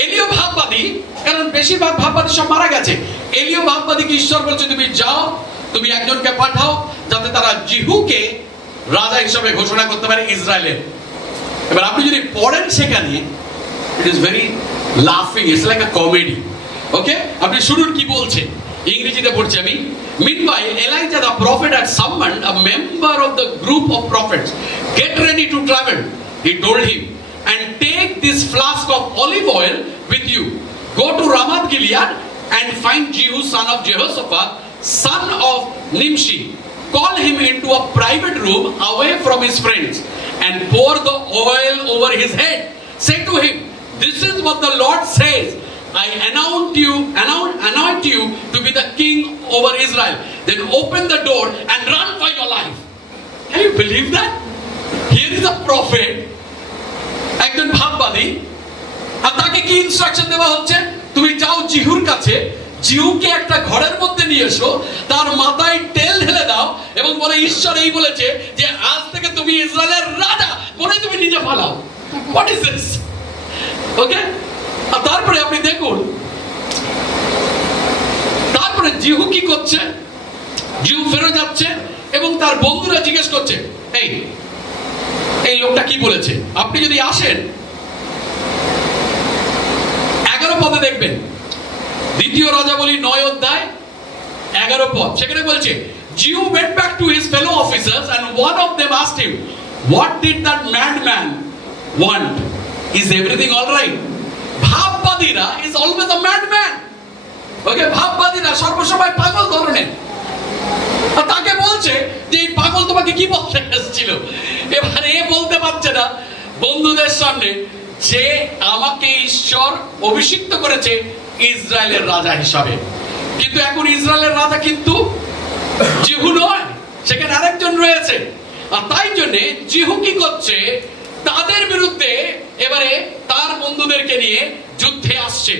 এলিও ভাববাদী, কারণ বেশিরভাগ ভাববাদী সব মারা গেছে, এলিও ভাববাদীকে ঈশ্বর বলছে, তুমি যাও, তুমি একজনকে পাঠাও যাতে তারা জিহুকে রাজা হিসেবে ঘোষণা করতে পারে ইসরায়েলের। এবার আপনি যদি পড়েন সেখানে, ইট ইজ ভেরি লাফিং, it's like a comedy. Okay, আপনি শুনুন কি বলছে, ইংরেজিতে পড়ছি আমি। Meanwhile, Elijah the prophet had summoned a member of the group of prophets. Get ready to travel, he told him, and take this flask of olive oil with you. Go to Ramoth Gilead and find Jehu son of Jehoshaphat, son of Nimshi. Call him into a private room away from his friends, and pour the oil over his head. Say to him, this is what the Lord says, I anoint you to be the king over Israel. Then open the door and run for your life. Can you believe that? Here is a prophet, একজন ভাববাদী, আর তাকে কি instruction দেওয়া হচ্ছে? তুমি যাও জিহুর কাছে, জিহুকে একটা ঘরের মধ্যে নিয়ে এসো, তার মাথায় তেল ঢেলে দাও, এবং বলে ঈশ্বর এই বলেছে যে আজ থেকে তুমি ইসরায়েলের রাজা, বলে তুমি নিজে পালাও। What is this? ওকে, আর তারপরে আপনি দেখুন, তারপরে জিহু কি করছে? জিহু ফেরত যাচ্ছে, এবং তার বন্ধুরা জিজ্ঞেস করছে, এই লোকটা কি বলেছে? আপনি যদি আসেন 11 পদে দেখবেন, দ্বিতীয় রাজাবলী 9 অধ্যায় 11 পদ, সেখানে বলছে, Jehu went back to his fellow officers and one of them asked him, what did that madman want? Is everything all right? ভাববাদীরা is always a madman. ওকে, ভাববাদীরা সর্বসময় পাগল ধরনের। তাকে বলছে যে এই পাগল তোমাকে কি বলতে এসেছিল? এবারে এ বলতে পারছে না বন্ধুদের সামনে যে আমাকে ঈশ্বর অভিষিক্ত করেছে ইসরায়েলের রাজা হিসাবে, কিন্তু এখন ইসরায়েলের রাজা কিন্তু জিহু নয়, সেখানে আরেকজন রয়েছে। আর তাই জন্য জিহু কি করছে? তাদের বিরুদ্ধে এবারে তার বন্ধুদেরকে নিয়ে যুদ্ধে আসছে,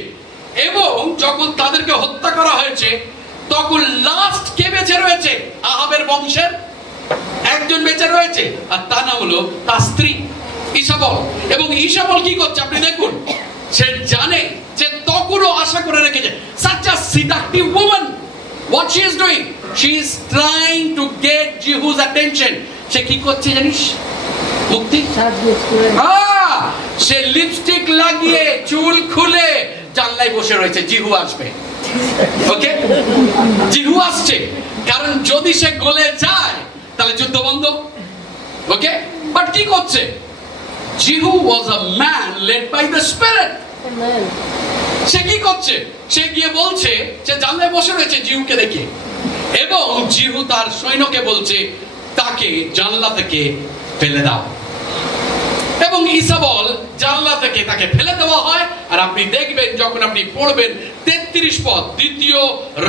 এবং যখন তাদেরকে হত্যা করা হয়েছে, তখন লাস্ট কে বেঁচে রয়েছে? আহাবের বংশের একজন বেঁচে রয়েছে, আর তার নাম হলো তার স্ত্রী ইসাবল। এবং ইসাবল কি করছে আপনি দেখুন, সে জানে যে তখনও আশা করে রেখেছে। such a seductive woman, what she is doing, she is trying to get Jehu's attention. সে কি করছে জানিস? মুক্তি, সে লিপস্টিক লাগিয়ে চুল খুলে জানলায় বসে রয়েছে, জিহু আসবে। ওকে, জিহু আসছে, কারণ যদি সে গলে যায় তাহলে যুদ্ধ বন্ধ। ওকে, বাট কি করছে? জিহু was a man led by the Spirit. সে কি করছে? সে গিয়ে বলছে, সে জানলায় বসে রয়েছে জিহুকে দেখে, এবং জিহু তার সৈন্যকে বলছে তাকে জানলা থেকে ফেলে দাও। এবং ইসাবল জানলা থেকে তাকে ফেলে দেওয়া হয়। আর আপনি দেখবেন যখন আপনি পড়বেন 33 পদ, দ্বিতীয়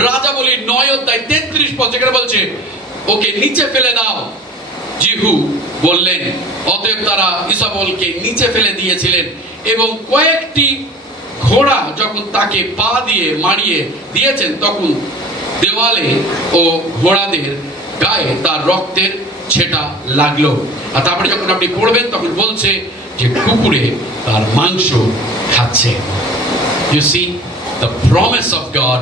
রাজাবলী 9 অধ্যায় 33 পদ, যেখানে বলছে ওকে নিচে ফেলে দাও। জিহু বললেন, অতএব তারা ইসাবলকে নিচে ফেলে দিয়েছিলেন, এবং কয়েকটি ঘোড়া যখন তাকে পা দিয়ে মারিয়ে দিয়েছেন তখন দেওয়ালে ও ঘোড়াদের গায়ে তার রক্তের ছেটা লাগলো। আর তারপরে যখন আপনি পড়বেন তখন বলছে যে কুকুরে তার মাংস খাচ্ছে। You see, the promise of God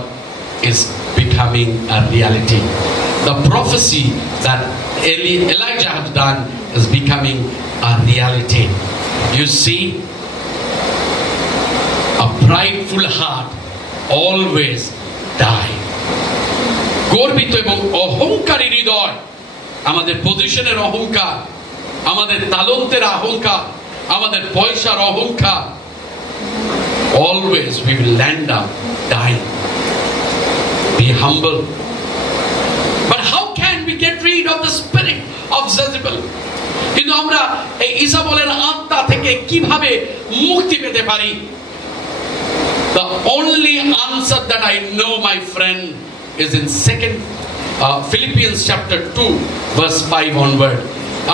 is becoming a reality. The prophecy that Elijah had done is becoming a reality. You see, a prideful heart always die. গর্বিত এবং অহংকারী হৃদয়, আমাদের পজিশনের অহংকার, আমাদের তালন্তের অহংকার, আমাদের পয়সার অহংকার, always we will land up dying. Be humble. But how can we get rid of the spirit of Jezebel? কিন্তু আমরা এই ইসাবলের আত্মা থেকে কিভাবে মুক্তি পেতে পারি? The only answer that I know, my friend, is in Philippians chapter 2 verse 5 onward.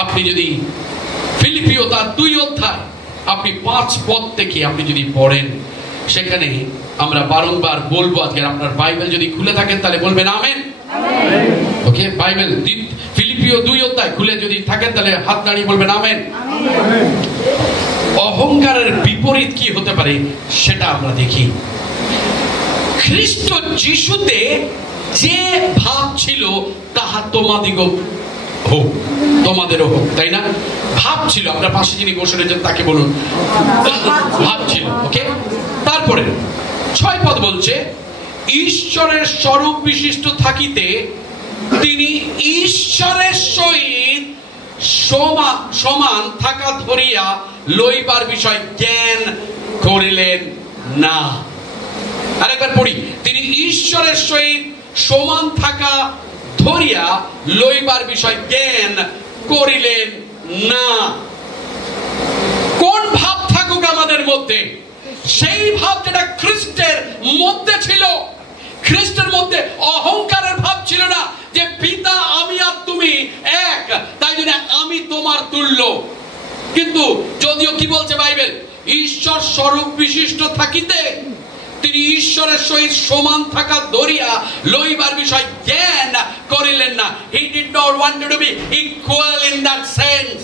আপনি যদি ফিলিপিও তার 2 অধ্যায় আপনি 5 পদ থেকে আপনি যদি পড়েন, সেখানে আমরা বারংবার বলবো, আজকে আপনার বাইবেল যদি খুলে থাকেন তাহলে বলবেন আমেন। ওকে, বাইবেল ফিলিপিও 2 অধ্যায় খুলে যদি থাকেন তাহলে হাত নাড়িয়ে বলবেন আমেন। অহংকারের বিপরীত কি হতে পারে সেটা আমরা দেখি। খ্রিস্ট যিশুতে যে ভাব ছিল তাহা তোমাদিগও হোক, তোমাদেরও হোক, তাই না? ভাব ছিল। আপনার পাশে যিনি বসে রয়েছেন তাকে বলুন ভাব ছিল। ওকে, তারপরে 6 পদ বলছে, ঈশ্বরের স্বরূপ বিশিষ্ট থাকিতে তিনি ঈশ্বরের সহিত সমান থাকা ধরিয়া লইবার বিষয় জ্ঞান করিলেন না। আরেকবার পড়ি, তিনি ঈশ্বরের সহিত সমান থাকা ধরিয়া লইবার বিষয় জ্ঞান করিলেন না। কোন ভাব থাকুক আমাদের মধ্যে, সেই ভাব যেটা খ্রিস্টের মধ্যে ছিল। খ্রিস্টের মধ্যে অহংকারের ভাব ছিল না, যে পিতা আমি আর তুমি এক, তাই জন্য আমি তোমার তুল্য। কিন্তু যদিও কি বলছে বাইবেল, ঈশ্বর স্বরূপ বিশিষ্ট থাকিতে তিনি ঈশ্বরের সহিত সমান থাকা ধরিয়া লইবার বিষয় জ্ঞান করিলেন না। He did not want to be equal in that sense.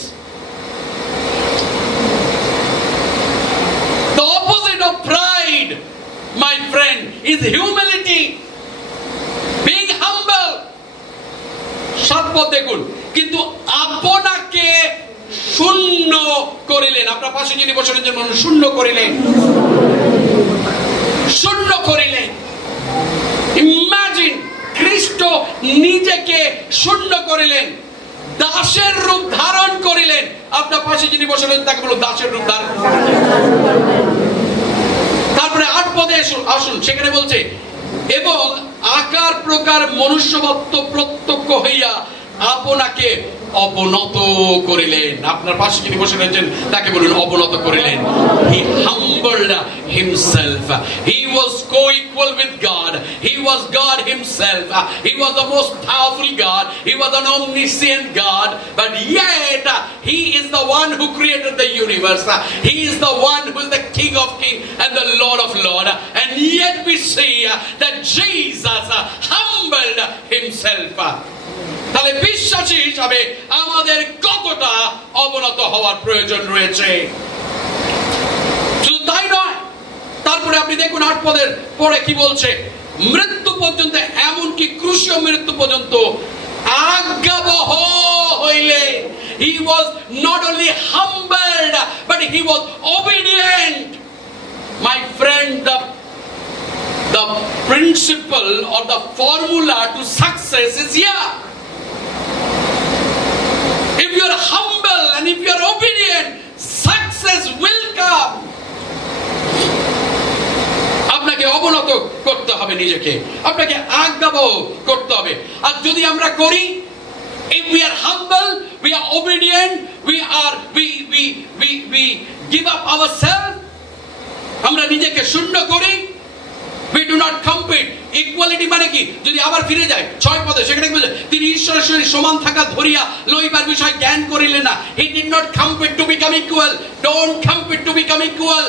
The opposite of pride, my friend, is humility, being humble. 7 পদ দেখুন, কিন্তু আপনাকে শূন্য করিলেন। আপনার পাশে যিনি বসে রয়েছেন বলুন শূন্য করিলেন, শূন্য করিলেন। ইমাজিন, খ্রিস্ট নিজেকে শূন্য করিলেন, দাসের রূপ ধারণ করিলেন। আপনার পাশে যিনি বসে রয়েছেন তাকে বলুন দাসের রূপ ধারণ। তারপরে 8 পদে আসুন, সেখানে বলছে এবং আকার প্রকার মনুষ্যবত্ব প্রত্যক্ষ হইয়া আপনাকে অবনত করিলেন। আপনার পাশে যিনি বসে রয়েছেন তাকে বলুন অবনত করিলেন। He humbled himself. He was co-equal with God. He was God himself. He was the most powerful God. He was an omniscient God. But yet he is the one who created the universe. He is the one who is the King of kings and the Lord of lords. And yet we see that Jesus humbled himself. তাহলে বিশ্বাসী হিসাবে আমাদের কতটা অবনত হওয়ার প্রয়োজন রয়েছে। শুধু তাই নয়, তারপরে আপনি দেখুন 8 পদের পরে কি বলছে, মৃত্যু পর্যন্ত, এমনকি ক্রুশীয় মৃত্যু পর্যন্ত আজ্ঞাবহ হইলে। He was not only humbled, but he was obedient. My friend, the principle or the formula to success is here. If you are humble and if you are obedient, success will come. আপনাকে অবনত করতে হবে নিজেকে, আপনাকে আজ্ঞাবহ করতে হবে। আর যদি আমরা করি, if we are humble, we are obedient, we give up ourselves, আমরা নিজেকে শূন্য করি, we do not compete. Equality মানে কি? যদি আবার ফিরে যায় 6 পদে, সেখানে কি বলে, তিনি ঈশ্বরের সহিত সমান থাকা ধরিয়া লইবার বিষয় জ্ঞান করিলেন না। He did not compete to become equal. Don't compete to become equal.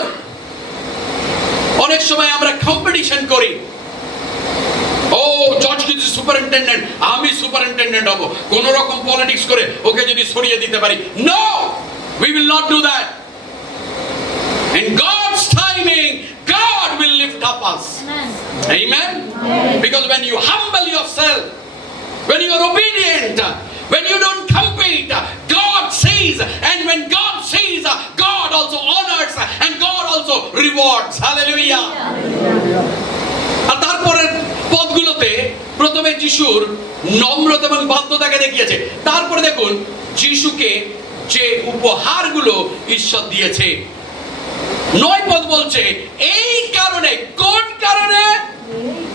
অনেক সময় আমরা কম্পিটিশন করি। ও জজ যদি সুপারিনটেন্ডেন্ট, আমি সুপারিনটেন্ডেন্ট হব, কোন রকম পলিটিক্স করে ওকে যদি সরিয়ে দিতে পারি। No, we will not do that. In God's timing, God will lift up us. Amen. Because when you humble yourself, when you are obedient, when you don't compete, God sees, and when God sees, God also honors and God also rewards. Hallelujah. আর তারপরের পদগুলোতে প্রথমে যিশুর নম্রতা এবং বাধ্যতাকে দেখিয়েছে। তারপরে দেখুন যিশুকে যে উপহারগুলো ঈশ্বর দিয়েছে। 9 পদ বলছে, এই কারণে, কোন কারণে?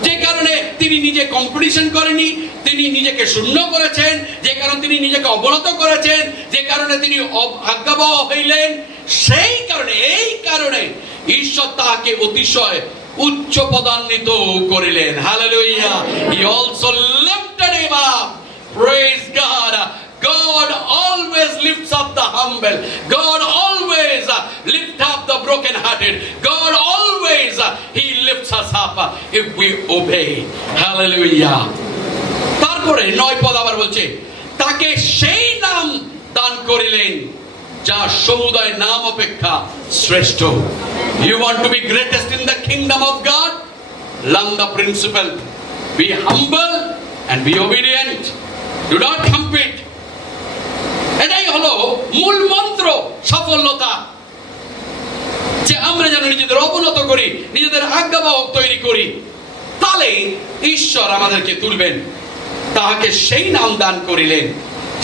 যে কারণে তিনি নিজে কম্পিটিশন করেনি, তিনি নিজেকে শূন্য করেছেন, যে কারণে তিনি নিজেকে অবনত করেছেন, যে কারণে তিনি আজ্ঞাবহ হইলেন, সেই কারণে, এই কারণে ঈশ্বর তাকে অতিশয় উচ্চ পদান্বিত করিলেন। Hallelujah. He also lifted him up. Praise God. God always lifts up the humble. God always lifts up the broken-hearted. God always He lifts us up if we obey. Hallelujah. তারপরে 9 পদ আবার বলছে, তাকে সেই নাম দান করিলেন যা সমুদয় নাম অপেক্ষা শ্রেষ্ঠ। You want to be greatest in the kingdom of God? Learn the principle. Be humble and be obedient. Do not compete. এটাই হলো মূল মন্ত্র সফলতা, যে আমরা যেন নিজেদের অবনত করি, নিজেদের আজ্ঞাবহ তৈরি করি, তাহলে ঈশ্বর আমাদেরকে তুলবেন। তাহাকে সেই নাম দান করিলেন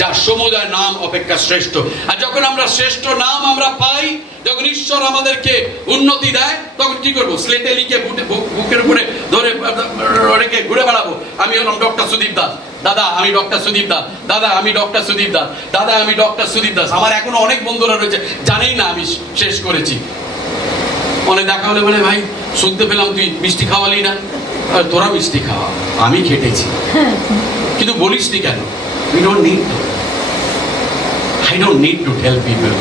যা সমুদয় নাম অপেক্ষা শ্রেষ্ঠ। আর যখন আমরা শ্রেষ্ঠ নাম আমরা পাই, যখন ঈশ্বর আমাদেরকে উন্নতি দেয়, তখন কি করবো? স্লেটে লিখে বুকের উপরে ধরে রেখে ঘুরে বেড়াবো, আমি হলাম ডক্টর সুদীপ দাস। দাদা আমি ডক্টর সুদীপ দাস, দাদা আমি ডক্টর সুদীপ দাস, দাদা আমি ডক্টর সুদীপ দাস। আমার এখনো অনেক বন্ধুরা রয়েছে জানেই না আমি শেষ করেছি। মনে দেখা হলে বলে, ভাই শুনতে পেলাম তুই মিষ্টি খাওয়ালি না। তোরা মিষ্টি খাওয়া, আমি খেটেছি, কিন্তু বলিস নি কেন? We don't need to. I don't need to tell people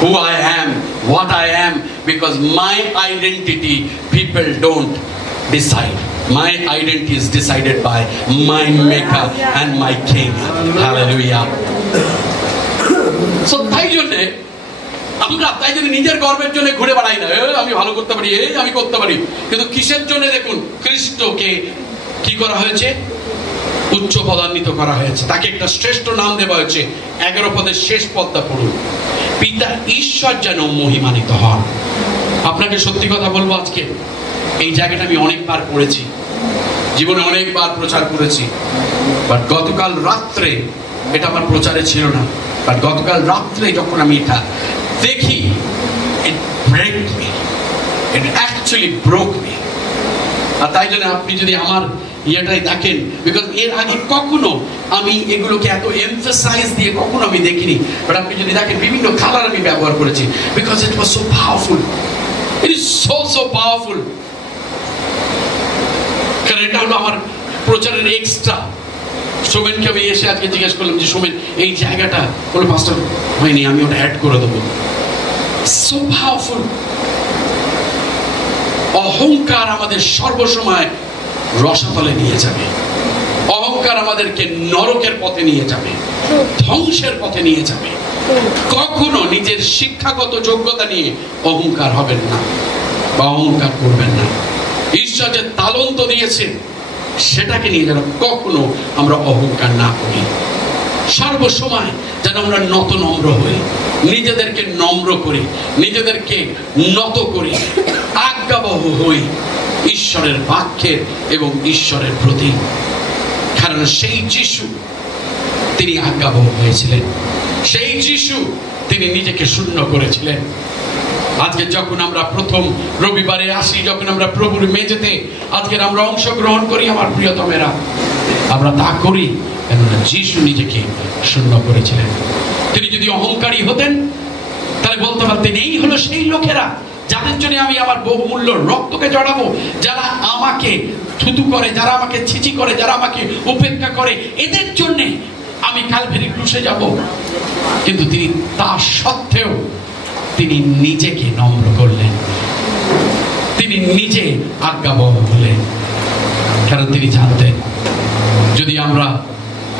who I am, what I am, because my identity people don't decide. My identity is decided by my Maker and my King. Hallelujah. So তাই জন্য নিজের গর্বের জন্য ঘুরে বেড়াই না, আমি ভালো করতে পারি, আমি করতে পারি। কিন্তু কিসের জন্য? দেখুন খ্রিস্টকে কি করা হয়েছে? উচ্চ পদান্বিত করা হয়েছে, তাকে একটা শ্রেষ্ঠ নাম দেওয়া হয়েছে। 11 পদের শেষ পদটা পড়ুন, পিতা ঈশ্বর যেন মহিমান্বিত হন। আপনাকে সত্যি কথা বলবো, আজকে এই জায়গাটা আমি অনেকবার পড়েছি, জীবনে অনেকবার প্রচার করেছি, বাট গতকাল রাত্রে, এটা আমার প্রচারে ছিল না, বাট গতকাল রাত্রে যখন আমি এটা দেখি, it broke me, it actually broke me। আর তাই জন্য আপনি যদি আমার ইয়েটাই দেখেন, বিকজ এর আগে কখনো আমি এগুলোকে এত এমফাসাইজ দিয়ে কখনো আমি দেখিনি, বাট আপনি যদি দেখেন বিভিন্ন কালার আমি ব্যবহার করেছি, because it was so powerful, it is so powerful. কারণ এটা হলো আমার প্রচারের এক্সট্রা। সোমেনকে আমি এসে আজকে জিজ্ঞেস করলাম যে সোমেন এই জায়গাটা বলে, পাস্টার হয়নি, আমি ওটা অ্যাড করে দেবো। So powerful. অহংকার আমাদের সর্বসময় রসাতলে নিয়ে যাবে, অহংকার আমাদেরকে নরকের পথে নিয়ে যাবে, ধ্বংসের পথে নিয়ে যাবে। কখনো নিজের শিক্ষাগত যোগ্যতা নিয়ে অহংকার হবেন না বা অহংকার করবেন না। ঈশ্বর যে তালন্ত দিয়েছে সেটাকে নিয়ে যেন কখনো আমরা অহংকার না করি। সর্বসময় যেন আমরা নত নম্র হই, নিজেদেরকে নম্র করি, নিজেদেরকে নত করি, আজ্ঞাবহ হই ঈশ্বরের বাক্যের এবং ঈশ্বরের প্রতি। কারণ সেই যিশু তিনি আজ্ঞাবহ হয়েছিলেন, সেই যিশু তিনি নিজেকে শূন্য করেছিলেন। আজকে যখন আমরা প্রথম রবিবারে আসি, যখন আমরা প্রভুর মেজেতে আজকের আমরা অংশগ্রহণ করি, আমার প্রিয়তমেরা, আমরা তা করি কেননা যিশু নিজেকে শূন্য করেছিলেন। তিনি যদি অহংকারী হতেন তাহলে বলতে পারতেন এই হলো সেই লোকেরা যাদের জন্য আমি আমার বহুমূল্য রক্তকে জড়াবো, যারা আমাকে থুতু করে, যারা আমাকে ছিচি করে, যারা আমাকে উপেক্ষা করে, এদের জন্যে আমি ক্যালভারি ক্রুশে যাব। কিন্তু তিনি তা সত্ত্বেও তিনি নিজেকে নম্র করলেন, তিনি নিজে আজ্ঞাবহ হলেন। কারণ তিনি জানতেন যদি আমরা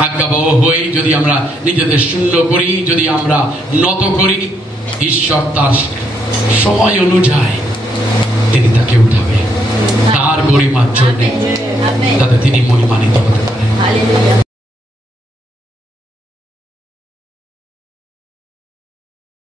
আজ্ঞাবহ হই, যদি আমরা নিজেদের শূন্য করি, যদি আমরা নত করি, ঈশ্বর তার সময় অনুযায়ী তিনি তাকে উঠাবে, তার গরিমার জন্য, তাতে তিনি মহিমান্বিত হতে পারেন।